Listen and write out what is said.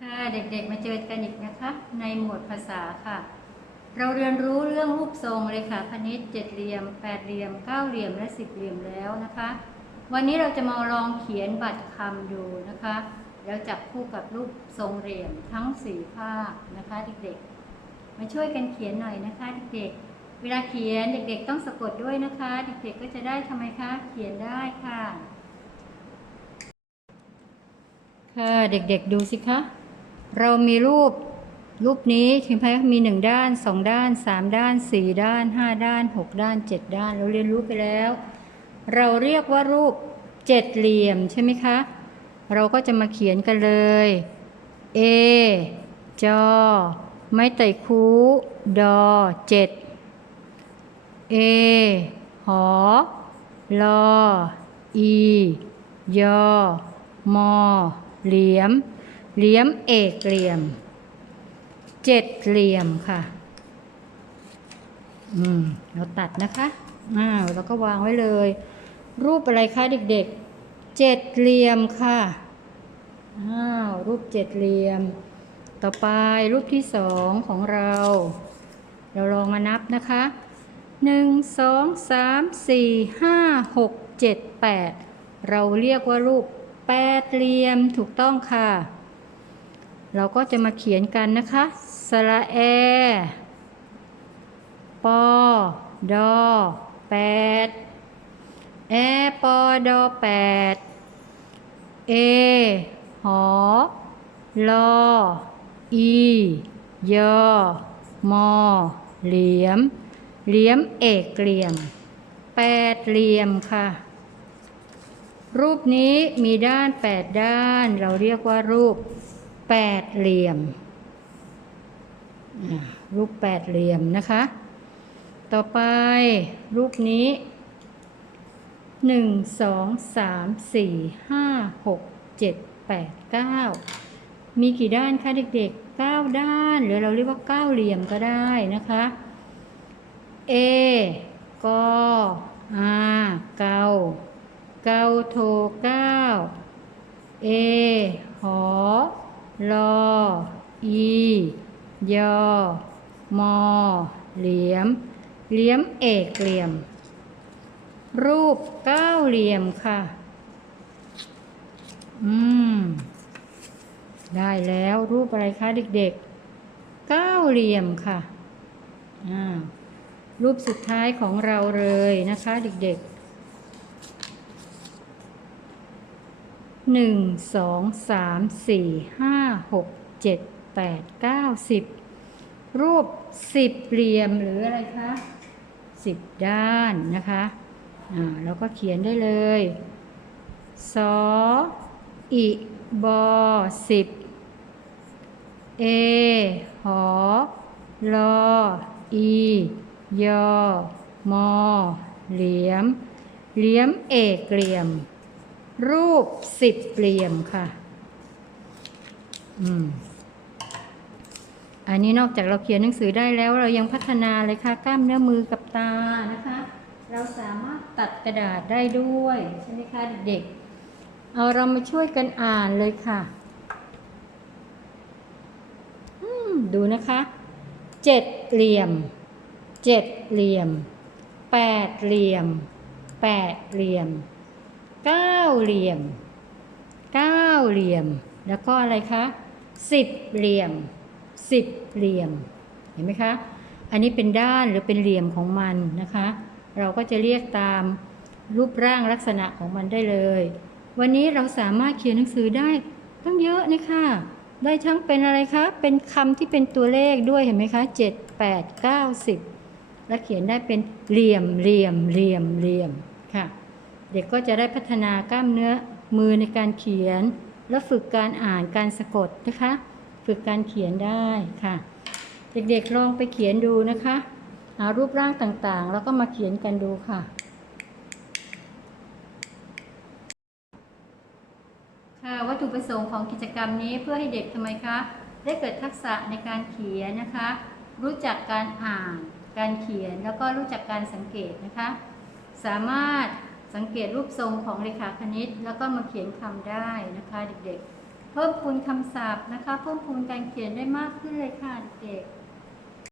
ค่ะเด็กๆมาเจอกันอีกนะคะ ในหมวดภาษาค่ะ เราเรียนรู้เรื่องรูปทรงเลยค่ะคณิตเจ็ดเหลี่ยมแปดเหลี่ยมเก้าเหลี่ยมและสิบเหลี่ยมแล้วนะคะ วันนี้เราจะมาลองเขียนบัตรคำดูนะคะ แล้วจับคู่กับรูปทรงเหลี่ยมทั้งสี่ภาคนะคะ เด็กๆ มาช่วยกันเขียนหน่อยนะคะ เด็กๆ เวลาเขียนเด็กๆ ต้องสะกดด้วยนะคะ เด็กๆก็จะได้ทำไมคะเขียนได้ค่ะค่ะเด็กๆดูสิคะ เรามีรูปรูปนี้ถึงแม้มีหนึ่งด้านสองด้านสามด้านสี่ด้านห้าด้านหกด้านเจ็ดด้าน เราเรียนรู้ไปแล้ว เราเรียกว่ารูปเจ็ดเหลี่ยมใช่ไหมคะ เราก็จะมาเขียนกันเลย A จอ ไม้ไต่คูดอเจ็ด A หอลออียอมอเหลี่ยม เหลี่ยมเอกเหลี่ยม เจ็ดเหลี่ยมค่ะ อืม เราตัดนะคะ อ้าวแล้วก็วางไว้เลย รูปอะไรคะเด็กๆ เจ็ดเหลี่ยมค่ะ อ้าว รูปเจ็ดเหลี่ยม ต่อไปรูปที่สองของเรา เราลองมานับนะคะหนึ่งสองสามสี่ห้าหกเจ็ดแปดเราเรียกว่ารูปแปดเหลี่ยมถูกต้องค่ะ เราก็จะมาเขียนกันนะคะ สระแอ ปอ ดอแปดแอ ปอ ดอแปดเอ หอ ลอ อี ยอ มอ เหลี่ยม เหลี่ยมเอกเหลี่ยม แปดเหลี่ยมค่ะ รูปนี้มีด้านแปดด้าน เราเรียกว่ารูป แปดเหลี่ยม รูปแปดเหลี่ยมนะคะ ต่อไปรูปนี้หนึ่งสองสามสี่ห้าหกเจ็ดแปดเก้ามีกี่ด้านคะเด็กๆเก้าด้าน หรือเราเรียกว่าเก้าเหลี่ยมก็ได้นะคะ A กอาเกาเกาโทเก้าเอหอ ลอ อี ยอ มอ เหลี่ยม เหลี่ยมเอกเหลี่ยม รูปเก้าเหลี่ยมค่ะ อืม ได้แล้วรูปอะไรคะเด็กๆเก้าเหลี่ยมค่ะ อ่า รูปสุดท้ายของเราเลยนะคะเด็กๆ หนึ่งสองสามสี่ห้าหกเจ็ดแปดเก้าสิบรูปสิบเหลี่ยมหรืออะไรคะสิบด้านนะคะอ่าเราก็เขียนได้เลยสออิบอสิบเอหอลออียอมอเหลี่ยม เหลี่ยมเอกเหลี่ยม รูปสิบเหลี่ยมค่ะ อืม อันนี้นอกจากเราเขียนหนังสือได้แล้วเรายังพัฒนาเลยค่ะ กล้ามเนื้อมือกับตานะคะ เราสามารถตัดกระดาษได้ด้วยใช่ไหมคะเด็กๆเอาเรามาช่วยกันอ่านเลยค่ะดูนะคะเจ็ดเหลี่ยมเจ็ดเหลี่ยมแปดเหลี่ยมแปดเหลี่ยม ก้าเหลี่ยมเก้าเหลี่ยม แล้วก็อะไรคะสิบเหลี่ยมสิบเหลี่ยม เห็นไหมคะ อันนี้เป็นด้านหรือเป็นเหลี่ยมของมันนะคะ เราก็จะเรียกตามรูปร่างลักษณะของมันได้เลย วันนี้เราสามารถเขียนหนังสือได้ตั้งเยอะนะคะได้ทั้งเป็นอะไรคะ เป็นคำที่เป็นตัวเลขด้วยเห็นไหมคะเจ็ดแปดเก้าสิบและเขียนได้เป็นเหลี่ยมเหลี่ยมเหลี่ยมเหลี่ยมค่ะ เด็กก็จะได้พัฒนากล้ามเนื้อมือในการเขียน และฝึกการอ่านการสะกดนะคะ ฝึกการเขียนได้ค่ะ เด็กๆลองไปเขียนดูนะคะหารูปร่างต่างๆ แล้วก็มาเขียนกันดูค่ะ ค่ะวัตถุประสงค์ของกิจกรรมนี้เพื่อให้เด็กทำไมคะ ได้เกิดทักษะในการเขียนนะคะ รู้จักการอ่าน การเขียนแล้วก็รู้จักการสังเกตนะคะ สามารถ สังเกตรูปทรงของเรขาคณิต แล้วก็มาเขียนคำได้นะคะเด็กๆ เพิ่มพูนคำศัพท์นะคะ เพิ่มพูนการเขียนได้มากขึ้นเลยค่ะเด็กๆ